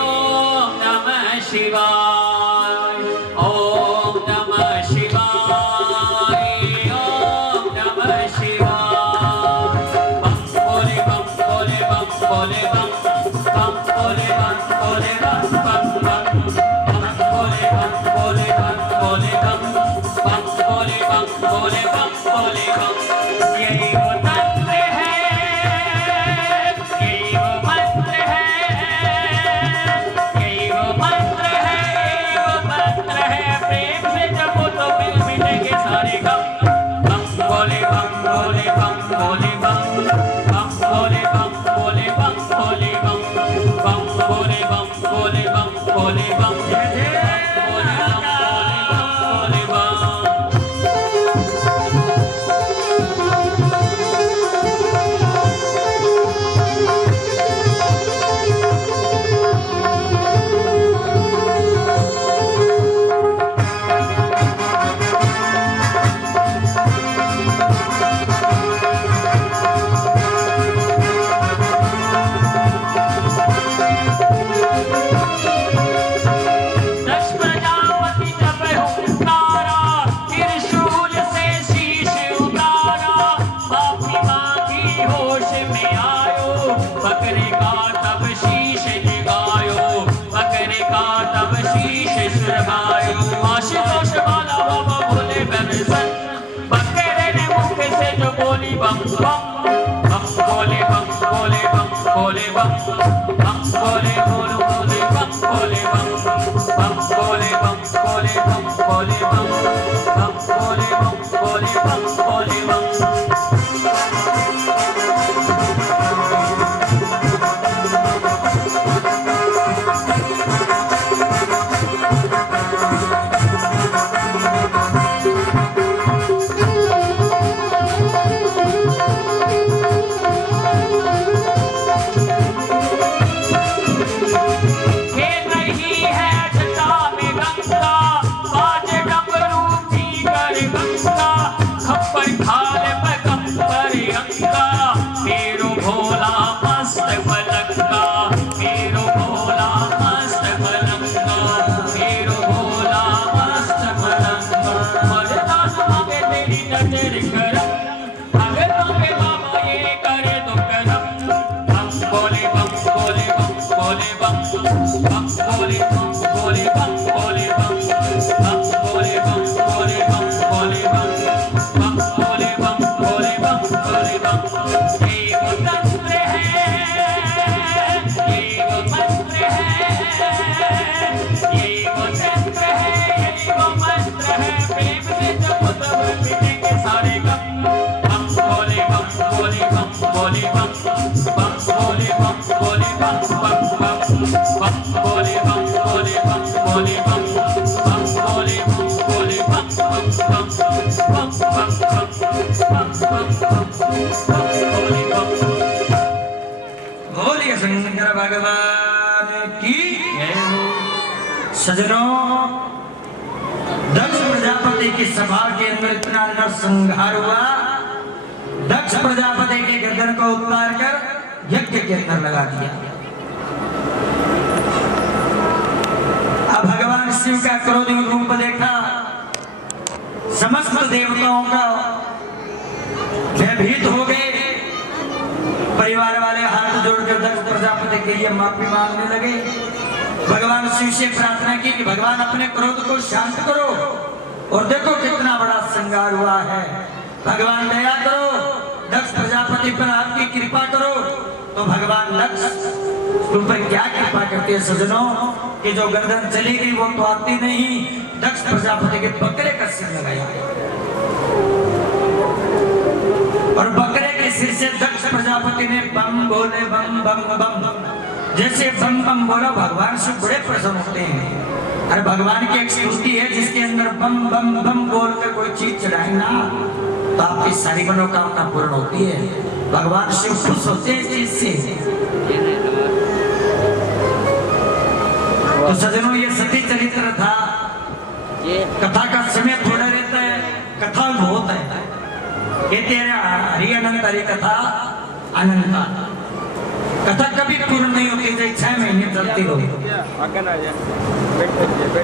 ओम नमः शिवाय, ओम नमः शिवाय, ओम नमः शिवाय। बम बोले बम बोले बम बोले बम, बम बोले बम बोले बम, बम बोले बम बोले बम, बम बोले बम बोले बम। यही वो तंत्र है, यही वो मंत्र है, यही वो मंत्र है, यही वो मंत्र है। प्रेम से जपो तो मिटेंगे सारे गम। बम बोले बम बोले बम बोले बम, बम बोले बम बोले बम बोले बम, बम बोले बम बोले बम बोले बम, बोले बम बोले बम। दक्ष प्रजापति जब हुंकारा, त्रिशूल से शीश उतारा, माफी मांगी होश में आयो, बकरे का तब शीश जगायो, बकरे का तब शीश सुरगायो। आशुतोष वाला बाबा भोले बरसन, बकरे ने मुख से जो बोली बम बम, बम बोले बम बोले बम बोले बम, बम बोले बोल बोले बम बोले बम, बम बोले बम बोले बम बोले बम, बम बोले बम बोले बम बोले बम। खेल रही है जटा में गंगा, बाजे डमरू की कर गंगा, खप्पर खाल पैगंबर अंगा, मेरो भोला मस्त पलंगा, मेरो भोला मस्त पलंगा, मेरो भोला मस्त पलंगा। मरदास मांगे तेरी नजर करम, भगतों के बाबा ये करे तो करम। बम बोले बम बोले बम बोले बम, बम बोले बम बोले बम बोले बम, बम बोले बम बोले बम बोले बम, बम बोले बम बोले बम बोले बम। ये वो तंत्र है, ये वो मंत्र है, ये वो तंत्र है, ये वो मंत्र है। प्रेम से जपो तब मिटेंगे सारे गम। बम बोले बम बोले बम बोले बम, बम बोले बम बोले बम बम बम, बम बोले बम बोले बम बोले बम, बम बोले बम बोले बम बम बम, बम बम बम बम बम बम, बम बोले बम। शंकर भगवान की जय हो। सजनों, दक्ष प्रजापति की सभा के अंदर इतना नरसंहार हुआ, दक्ष प्रजापति के गर्दन को उतार कर यज्ञ के अंदर लगा दिया। अब भगवान शिव का क्रोधी रूप देखा, समस्त देवताओं का भयभीत हो गए। परिवार वाले हाथ जोड़कर दक्ष प्रजापति के लिए माफी मांगने लगे। भगवान शिव से प्रार्थना की कि भगवान अपने क्रोध को शांत करो, और देखो कितना बड़ा संहार हुआ है। भगवान दया करो, दक्ष प्रजापति पर आपकी कृपा करो। तो भगवान दक्ष तुम पर क्या कृपा करते हैं सजनों, कि जो गर्दन चली गई वो तो आती नहीं, दक्ष प्रजापति के बकरे का सिर लगाया, और बकरे के सिर से दक्ष प्रजापति ने बम बोले, बम बम बम। जैसे बम बम बोला, भगवान से बड़े प्रसन्न होते हैं। अरे भगवान की एक स्तुति है जिसके अंदर बम बम बम बोलकर कोई चीज चढ़ाए ना, तो आपकी सारी मनोकामना पूर्ण होती है। भगवान शिव खुश होते हैं इस चीज से। तो सजनों, ये सती चरित्र था। कथा का समय थोड़ा रहता है, कथा बहुत है। कहते हैं हरि अनंत, हरि कथा अनंत। कथा कभी पूर्ण नहीं होती, जो 6 महीने चलती हो।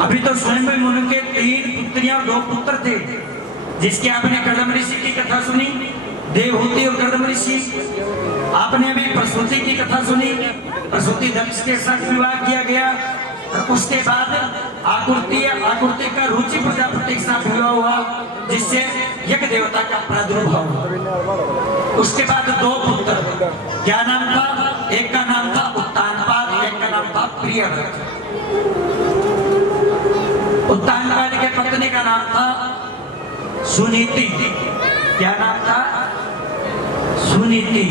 अभी तो स्वयं मुनि के 3 पुत्रियां 2 पुत्र थे, जिसके आपने कर्दम ऋषि की कथा सुनी, देवहूति और कर्दम ऋषि। आपने अभी प्रसूति की कथा सुनी, प्रसूति दक्ष के साथ विवाह किया गया। उसके बाद आकुर्ति का रुचि प्रजापति के साथ विवाह हुआ, जिससे यज्ञ देवता का प्रादुर्भाव हुआ। उसके बाद 2 पुत्र, क्या नाम था? एक का नाम था उत्तानपाद, एक का नाम था प्रियव्रत। उत्तानपाद के पत्नी का नाम था सुनीति। क्या नाम था? सुनीति।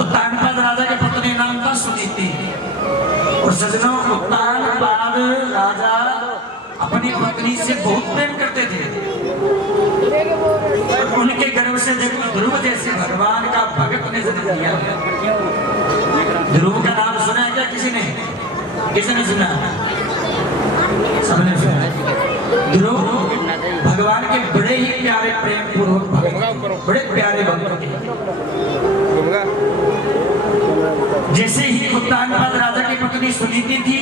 उत्तानपाद राजा के पत्नी नाम था सुनीति। और सजनों, उत्तानपाद राजा अपनी पत्नी से बहुत प्रेम करते थे। उनके गर्भ से देखो, ध्रुव जैसे भगवान का भगत ने जन्म दिया। ध्रुव का नाम सुना है क्या किसी ने? किसी ने सुना? सबने सुना। ध्रुव भगवान के बड़े ही प्यारे प्रेम पूर्वक भगत, बड़े प्यारे भक्त थे। जैसे ही उत्तानपाद राजा की पत्नी सुनीति थी,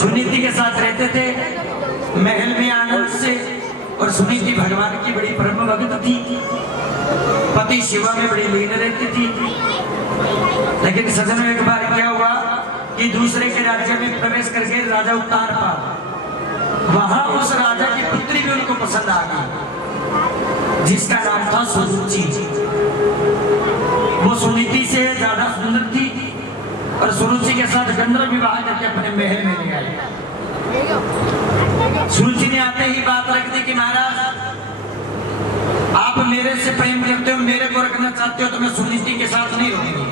सुनीति के साथ रहते थे महल में आनंद से। और सुनीति भगवान की बड़ी परम भक्त थी, पति शिवा में बड़ी लीन रहती थी। लेकिन सजनों, एक बार क्या हुआ कि दूसरे के राज्य में प्रवेश करके राजा उत्तानपाद, वहां उस राजा की पुत्री भी उनको पसंद आ गई, जिसका नाम था सुरुचि। वो सुनीति से ज्यादा सुंदर थी, और सुरुचि के साथ गंधर्व विवाह करके अपने महल में ले आए। सुरुचि ने आते ही बात रख दी कि महाराज, आप मेरे से प्रेम करते हो, मेरे को रखना चाहते हो, तो मैं सुनीति के साथ नहीं रहूंगी।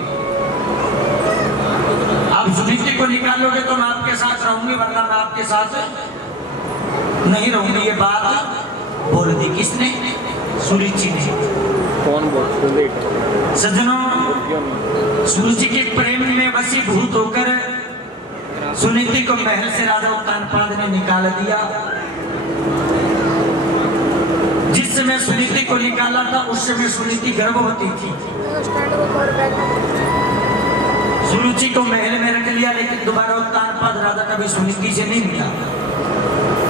आप सुनीति को निकालोगे तो मैं आपके साथ रहूंगी, वरना मैं आपके साथ नहीं रहूंगी। ये बात बोल दी किसने? सुरुचि ने। कौन बोल? सज्जनों, सुरुचि के प्रेम में वशीभूत होकर सुनीति को महल से राजा उत्तानपाद ने निकाल दिया। जिस समय सुनीति को निकाला था, उस समय सुनीति गर्भवती थी। सुरुचि को महल में रख लिया, लेकिन दोबारा उत्तानपाद राजा कभी सुनीति से नहीं मिला।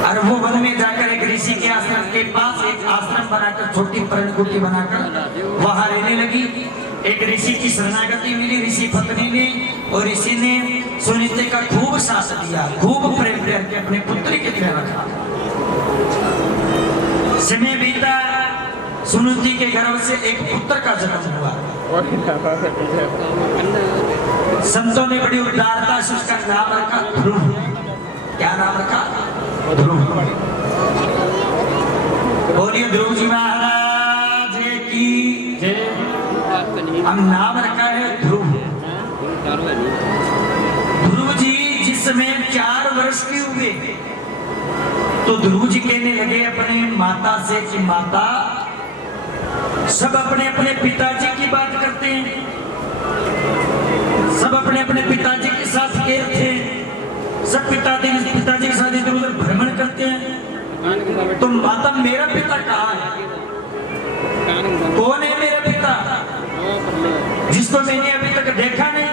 और वो वन में जाकर एक ऋषि के आश्रम के पास एक आश्रम बनाकर, छोटी पर्णकुटी बनाकर वहां रहने लगी। एक ऋषि की शरणागति मिली ऋषि पत्नी ने, और ऋषि ने सुनीति का खूब साथ दिया, खूब प्रेम करके अपने पुत्री की तरह रखा। समय बीता, सुनीति के गर्भ से एक पुत्र का जन्म हुआ। संतों ने बड़ी उदारता से उसका नाम रखा ध्रुव। क्या नाम रखा? ध्रुव। बोलिए ध्रुव जी महाराज की जय। हम नाम रखा है ध्रुव। ध्रुव जी जिस समय 4 वर्ष के हुए, तो ध्रुव जी कहने लगे अपने माता से कि माता, सब अपने अपने पिताजी की बात करते हैं, सब अपने अपने पिताजी के साथ खेलते हैं, सब पिताजी के साथ इधर उधर भ्रमण करते हैं। तो माता मेरा पिता कहाँ है? कौन है मेरा पिता जिसको मैंने अभी तक देखा नहीं?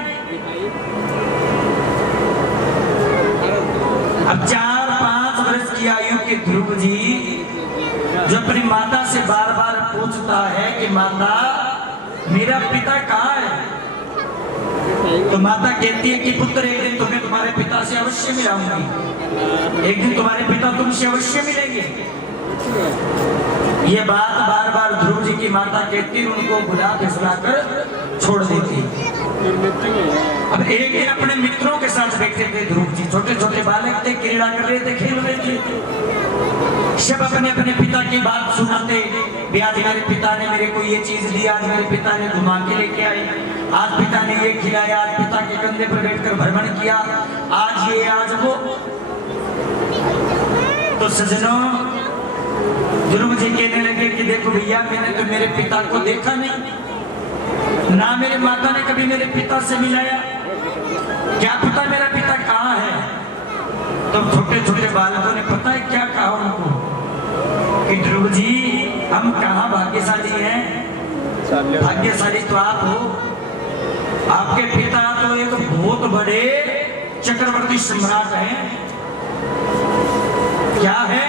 अब 4-5 वर्ष की आयु के ध्रुव जी जो अपनी माता से बार बार पूछता है कि माता मेरा पिता कहाँ है, तो माता कहती है कि पुत्र एक दिन तुम्हें तुम्हारे पिता से अवश्य मिलाऊंगी, एक दिन तुम्हारे पिता तुमसे अवश्य मिलेंगे। ये बात बार बार ध्रुव जी की माता कहती, उनको बुला कर छोड़ देती। अब एक दिन अपने मित्रों के साथ बैठे थे ध्रुव जी, छोटे छोटे बालक थे, क्रीड़ा कर रहे थे, खेल रहे थे। सब अपने अपने पिता की बात सुनाते, आज मेरे पिता ने मेरे को ये चीज दी, आज मेरे पिता ने घुमा के लेके आए, आज पिता ने ये खिलाया, आज पिता के कंधे पर बैठकर भ्रमण किया, आज ये आज वो। तो सजनों ध्रुव जी कहने लगे कि देखो भैया मैंने तो मेरे पिता को देखा नहीं, ना मेरे माता ने कभी मेरे पिता से मिलाया, क्या पता मेरा पिता कहाँ है। तो छोटे छोटे बालकों ने पता है क्या कहा उनको कि ध्रुव जी हम कहाँ भाग्यशाली हैं, भाग्यशाली तो आप हो, आपके पिता तो एक बहुत बड़े चक्रवर्ती सम्राट हैं। क्या है?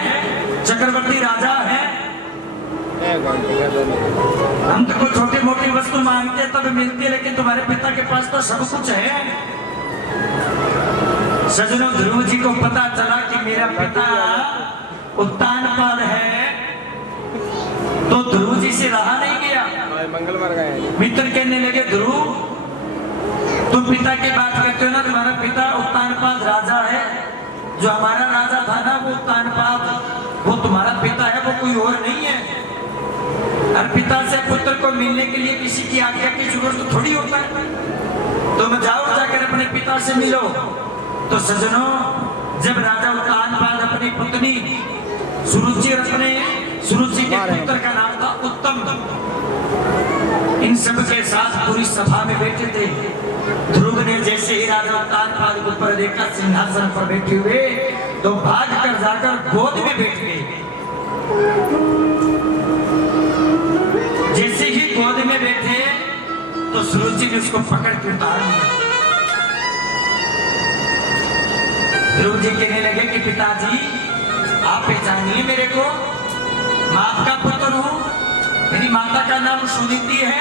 चक्रवर्ती राजा है। हम तो कोई छोटी मोटी वस्तु मांगते हैं तब मिलती है, लेकिन तुम्हारे पिता के पास तो सब कुछ है। सजनों ध्रुव जी को पता चला कि मेरा पिता उत्तानपाद है, तो ध्रुव जी से रहा नहीं गया। मित्र कहने लगे ध्रुव तुम पिता की बात करते हो ना, तुम्हारा पिता उत्तानपाद राजा है, जो हमारा राजा था ना वो उत्तानपाद, वो तुम्हारा पिता है, वो कोई और नहीं है। हर पिता से पुत्र को मिलने के लिए किसी की आज्ञा की जरूरत थोड़ी होता है। तुम जाओ जाकर अपने पिता से मिलो। तो सजनों जब राजा उत्तानपाद अपनी पत्नी सुरुचि और अपने सुरुचि के पुत्र का नाम था उत्तम, इन सब के साथ पूरी सभा में बैठे थे। ध्रुव ने जैसे ही राजा उत्तानपाद को ऊपर देखा सिंहासन पर बैठे हुए, तो भाग कर जाकर गोद में बैठ गए। जैसे ही गोद में बैठे तो सुरुचि ने उसको पकड़ के उतार लिया। ध्रुव जी कहने लगे कि पिताजी आप पहचानिए मेरे को, मैं आपका पुत्र हूँ, मेरी माता का नाम सुनीति है,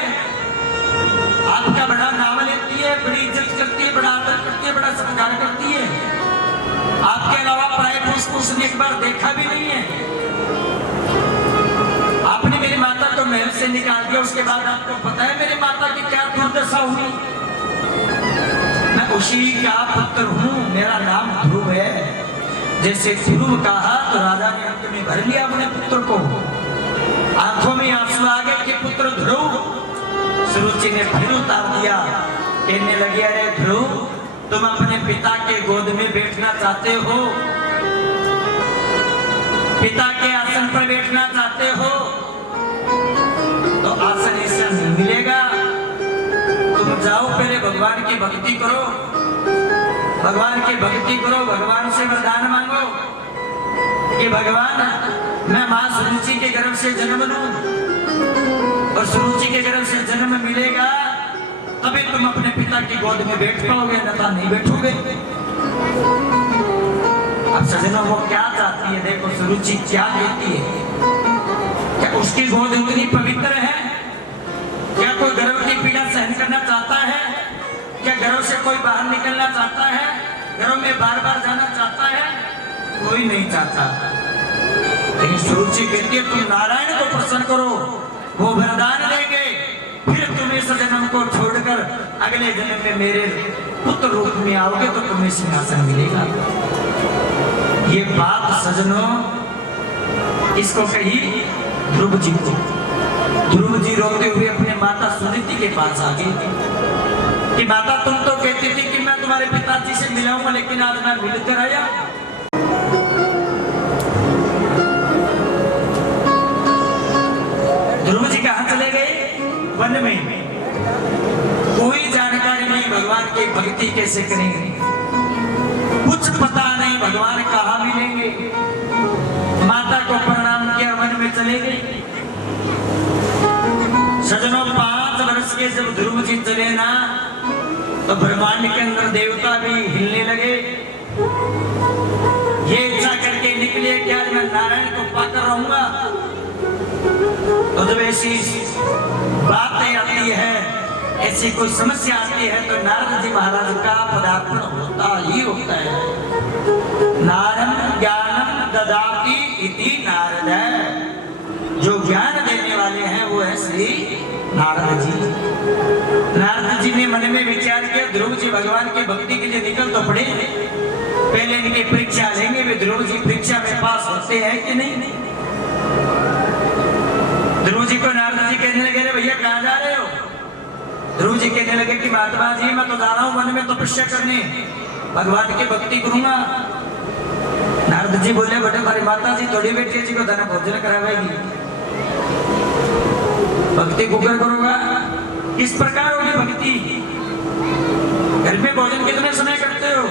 आपका बड़ा नाम लेती है, बड़ी इज्जत करती है, बड़ा आदर करती है, बड़ा सत्कार करती है। आपके अलावा प्राय पुरुष को उसने एक बार देखा भी नहीं है। आपने मेरी माता को महल से निकाल दिया, उसके बाद आपको पता है मेरी माता की क्या दुर्दशा हुई। मैं उसी का पुत्र हूँ, मेरा नाम ध्रुव है। जैसे ध्रुव कहा तो राजा ने अंत में भर लिया अपने पुत्र को, आंखों में आंसू आ गए कि पुत्र ध्रुव। सुरुचि ने फिर उतार दिया, कहने लगे अरे ध्रुव तुम अपने पिता के गोद में बैठना चाहते हो, पिता के आसन पर बैठना चाहते हो, तो आसन ऐसा नहीं मिलेगा। तुम जाओ पहले भगवान की भक्ति करो, भगवान की भक्ति करो, भगवान से वरदान मांगो कि भगवान मैं मां सुरुचि के गर्भ से जन्म लूं, और सुरुचि के गर्भ से जन्म मिलेगा तभी तुम अपने पिता की गोद में बैठ पाओगे, अन्यथा नहीं बैठोगे। अब सजनों वो क्या चाहती है, देखो सुरुचि क्या कहती है। क्या उसकी गोद उतनी पवित्र है? क्या कोई गर्भ की पीड़ा सहन करना चाहता है? क्या गर्भ से कोई बाहर निकलना चाहता है? गर्भ में बार बार जाना चाहता है? कोई नहीं चाहता। लेकिन सुरुचि कहती है तुम नारायण को प्रसन्न करो, वो वरदान देंगे, फिर तुम इस जन्म को छोड़कर अगले जन्म में मेरे पुत्र रूप में आओगे तो तुम्हें सिंहासन मिलेगा। ये बात सजनों इसको कही ध्रुव जी को। ध्रुव जी रोते हुए अपने माता सुनीति के पास आ गए कि माता तुम तो कहती थी कि मैं तुम्हारे पिताजी से मिलाऊंगा, लेकिन आज मैं मिलकर आया। ध्रुव जी कहाँ चले गए? वन में कोई जानकारी नहीं भगवान की भक्ति कैसे करेंगे, कुछ पता नहीं भगवान कहाँ मिलेंगे। माता को प्रणाम किया, वन में चले गए। सजनों 5 वर्ष के जब ध्रुव जी चले ना, तो ब्रह्मांड के अंदर देवता भी हिलने लगे। ये इच्छा करके निकले कि आज मैं नारायण को पाकर रहूंगा। तो जब ऐसी बातें आती है, ऐसी कोई समस्या आती है, तो नारद जी महाराज का पदार्पण होता ही होता है। नारद ज्ञानम ददाति इति नारद है, जो ज्ञान देने वाले हैं वो है श्री नारद जी। नारद जी ने मन में विचार किया, ध्रुव जी भगवान की भक्ति के लिए निकल तो पड़े, पहले इनकी परीक्षा लेंगे, वे ध्रुव जी परीक्षा में पास होते हैं कि नहीं। ध्रुव जी को नारद जी कहने लगे, भैया कहाँ जा रहे हो? ध्रुव जी कहने लगे कि महात्मा जी मैं तो जा रहा हूँ वन में तपस्या करने, भगवान की भक्ति करूंगा। नारद जी बोले, बेटे हमारी माता जी थोड़ी बेटी जी को धन भोजन करावेगी, भक्ति कुकर करूंगा, किस प्रकार होगी भक्ति? घर में भोजन कितने समय करते हो?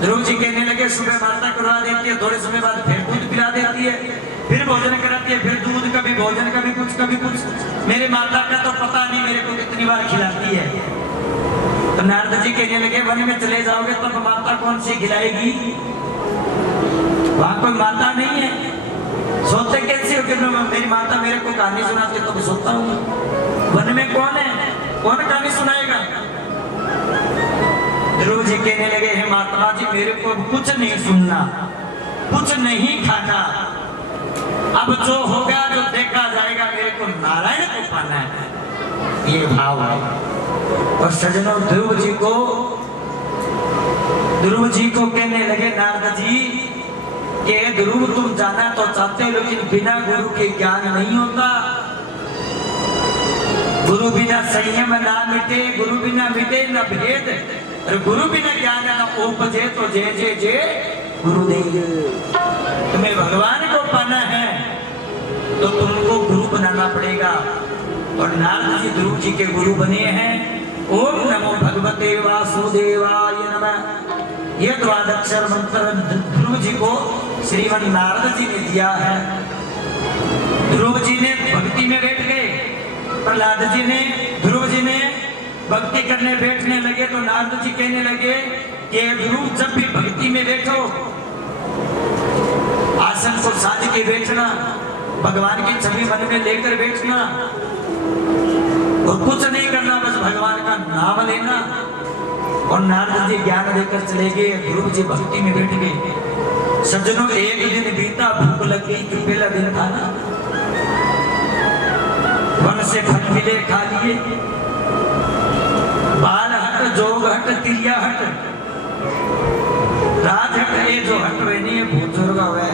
ध्रुव जी कहने लगे, सुबह माता करवा देती है, थोड़े समय बाद फिर दूध पिला देती है, फिर भोजन कराती है, फिर दूध, कभी भोजन, कभी कुछ। मेरे माता का तो पता नहीं मेरे को कितनी बार खिलाती है। तो नारद जी कहने लगे, वन में चले जाओगे तब माता कौन सी खिलाएगी? वहां कोई माता नहीं है, सोते कैसे हो कि मेरी माता मेरे को कहानी सुनाती है तो मैं सोता हूँ। वन में कौन है, कौन कहानी सुनाएगा? ध्रुव जी कहने लगे, हे महात्मा जी मेरे को कुछ नहीं सुनना, कुछ नहीं खाना, अब जो होगा जो देखा जाएगा, मेरे को नारायण को पाना है, ये भाव है। और सजनों ध्रुव जी को कहने लगे नारद जी कि ध्रुव तुम जाना तो चाहते हो, लेकिन बिना गुरु के ज्ञान नहीं होता। गुरु बिना संयम ना मिटे, गुरु बिना मिटे न भेद, और गुरु बिना ज्ञान न उपजे, तो जय जय जय गुरुदेव। तुम्हें भगवान को पाना है तो तुमको गुरु बनाना पड़ेगा। और नारद जी ध्रुव जी के गुरु बने हैं। ओम नमो भगवते वासुदेवाय नमः, ये द्वादक्षर मंत्र ध्रुव जी को श्रीमन नारद जी ने दिया है। ध्रुव जी ने भक्ति में बैठ गए, प्रहलाद जी ने, ध्रुव जी ने भक्ति करने बैठने लगे, तो नारद जी कहने लगे कि ध्रुव जब भी भक्ति में बैठो, आसन को साध के बैठना, भगवान की छवि मन में लेकर बैठना, और कुछ नहीं करना, बस भगवान का नाम लेना। और नारद जी ज्ञान देकर चले गए, ध्रुव जी भक्ति में बैठ गए। सज्जनों एक दिन बीता, भूख लग गई, पहला दिन था ना, वन से फल मिले खा लिए, बाल हट, जोग हट, तिलिया हट, राज हट, ये जो हट वे नहीं है बुजुर्ग हुए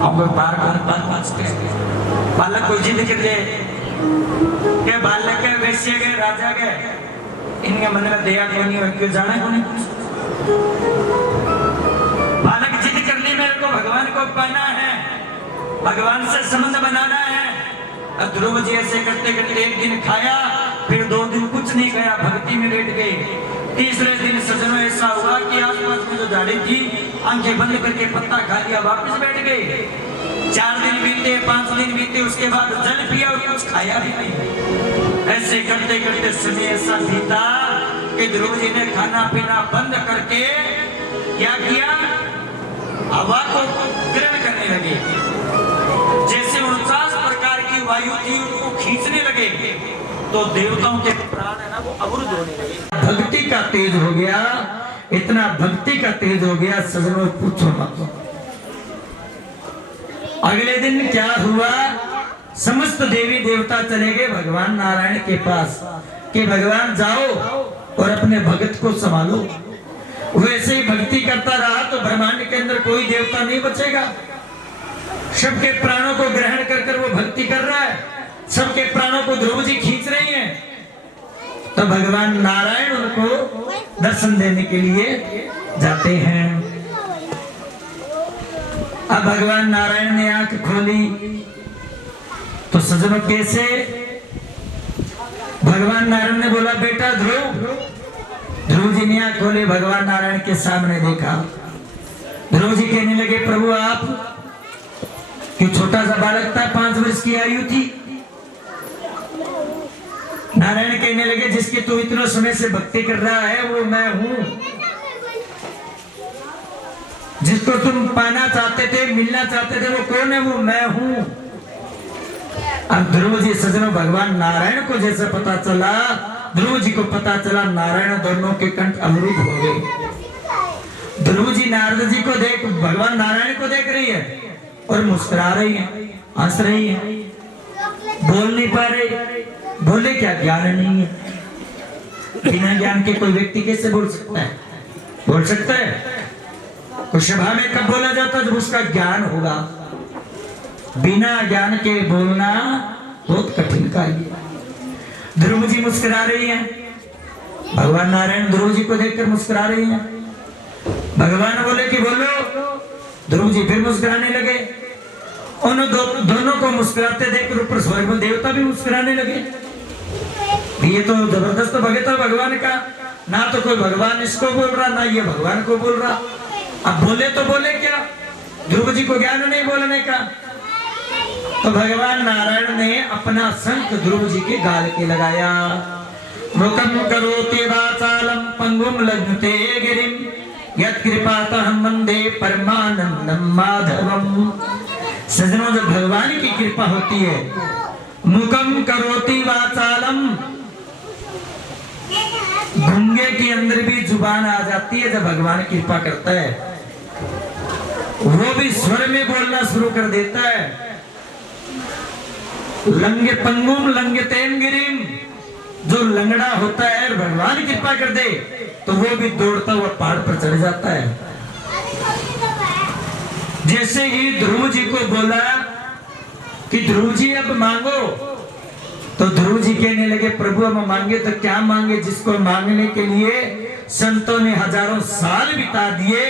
अब बार पाँच के बालक कोई जिद कर ले के बालक के वैश्य गए, राजा गए, इनके मन में दया को नहीं हो, क्यों जाने को नहीं कुछ। बालक जिद कर ली, मेरे को भगवान को पाना है, भगवान से संबंध बनाना है। ध्रुव जी ऐसे करते करते एक दिन खाया, फिर 2 दिन कुछ नहीं खाया, भक्ति में बैठ गए। तीसरे दिन सजनों ऐसा हुआ कि आसपास में जो झाड़ी थी, आंखें बंद करके पत्ता खा लिया, वापस बैठ गए। 4 दिन बीते, 5 दिन बीते, उसके बाद जल पिया और कुछ खाया भी नहीं। ऐसे करते करते समय ऐसा बीता कि ध्रुव जी ने खाना पीना बंद करके क्या किया, हवा को ग्रहण करने लगे। जैसे 49 प्रकार की वायु थी उनको खींचने लगे, तो देवताओं के प्राण है ना वो अवरुद्ध होने लगे। भक्ति का तेज हो गया, इतना भक्ति का तेज हो गया सजनों पूछो मत। अगले दिन क्या हुआ, समस्त देवी देवता चले गए भगवान नारायण के पास कि भगवान जाओ और अपने भगत को संभालो। वैसे ही भक्ति करता रहा तो ब्रह्मांड के अंदर कोई देवता नहीं बचेगा। सबके प्राणों को ग्रहण कर कर वो भक्ति कर रहा है, सबके प्राणों को ध्रुव जी खींच रही हैं। तो भगवान नारायण उनको दर्शन देने के लिए जाते हैं। अब भगवान नारायण ने आंख खोली तो सजनों कैसे भगवान नारायण ने बोला बेटा ध्रुव। ध्रुव जी ने आंख खोले, भगवान नारायण के सामने देखा। ध्रुव जी कहने लगे प्रभु आप कि छोटा सा बालक था, 5 वर्ष की आयु थी। नारायण कहने लगे जिसकी तू इतना समय से भक्ति कर रहा है वो मैं हूं, जिसको तुम पाना चाहते थे, मिलना चाहते थे, वो कौन है? वो मैं हूं। अब ध्रुव जी सजनों, भगवान नारायण को जैसे पता चला, ध्रुव जी को पता चला, नारायण दोनों के कंठ अवरुद्ध हो गए। ध्रुव जी नारद जी को देख, भगवान नारायण को देख रही है और मुस्कुरा रही है, हंस रही है, बोल नहीं पा रही। बोले क्या? ज्ञान नहीं है। बिना ज्ञान के कोई व्यक्ति कैसे बोल सकता है? बोल सकता है? तो सभा में कब बोला जाता है? जब उसका ज्ञान होगा। बिना ज्ञान के बोलना बहुत कठिन कार्य है। ध्रुव जी मुस्कुरा रही हैं, भगवान नारायण ध्रुव जी को देखकर मुस्कुरा रही हैं। भगवान बोले कि बोलो। ध्रुव जी फिर मुस्कुराने लगे। उन दोनों को मुस्कुराते देखकर ऊपर स्वर्ग में देवता भी मुस्कुराने लगे। ये तो जबरदस्त भगत है भगवान का, ना तो कोई भगवान इसको बोल रहा, ना ये भगवान को बोल रहा। अब बोले तो बोले क्या? ध्रुव जी को ज्ञान नहीं बोलने का। तो भगवान नारायण ने अपना शंख ध्रुव जी के गाल के लगाया। मुखम करोति वाचालम पंगुम लघ्नुते गिरिम यत्कृपातहं वंदे परमानंदं माधवम। सजनों, जब भगवान की कृपा होती है, मुखम करोति वाचालम, गूंगे के अंदर भी जुबान आ जाती है। जब भगवान कृपा करता है वो भी स्वर में बोलना शुरू कर देता है। लंगे पंगुम लंगतेन गिरिम, जो लंगड़ा होता है भगवान कृपा कर दे तो वो भी दौड़ता हुआ पहाड़ पर चढ़ जाता है। जैसे ही ध्रुव जी को बोला कि ध्रुव जी अब मांगो, तो ध्रुव जी कहने लगे प्रभु हम मांगे तो क्या मांगे? जिसको मांगने के लिए संतों ने हजारों साल बिता दिए,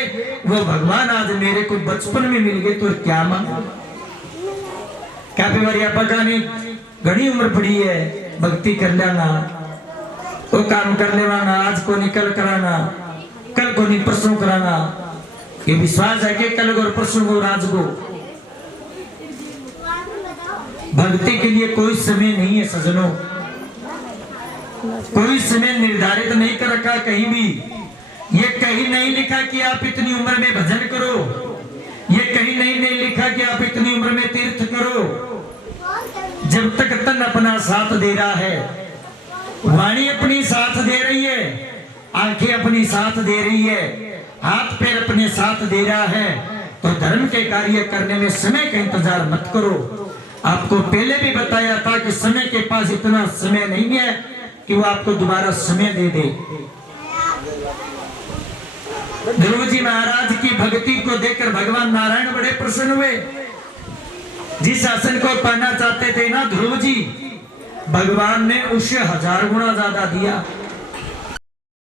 वो भगवान आज मेरे को बचपन में मिल गए, तो क्या मांगो? क्या पिवरिया पकाने घनी उम्र पड़ी है, भक्ति कर लेना, वो काम कर लेवाना, आज को निकल कराना, कल को नहीं परसों कराना। ये विश्वास है कि कल को परसों को राज को। भक्ति के लिए कोई समय नहीं है सजनों, कोई समय निर्धारित नहीं कर रखा कहीं भी। ये कहीं नहीं लिखा कि आप इतनी उम्र में भजन करो, ये कहीं नहीं लिखा कि आप इतनी उम्र में तीर्थ करो। जब तक तन अपना साथ दे रहा है, वाणी अपनी साथ दे रही है, आंखें अपनी साथ दे रही है, हाथ पैर अपने साथ दे रहा है, तो धर्म के कार्य करने में समय का इंतजार मत करो। आपको पहले भी बताया था कि समय के पास इतना समय नहीं है कि वो आपको दोबारा समय दे दे। ध्रुव जी महाराज की भक्ति को देखकर भगवान नारायण बड़े प्रसन्न हुए। जिस आसन को पाना चाहते थे ना ध्रुव जी, भगवान ने उससे 1000 गुना ज्यादा दिया।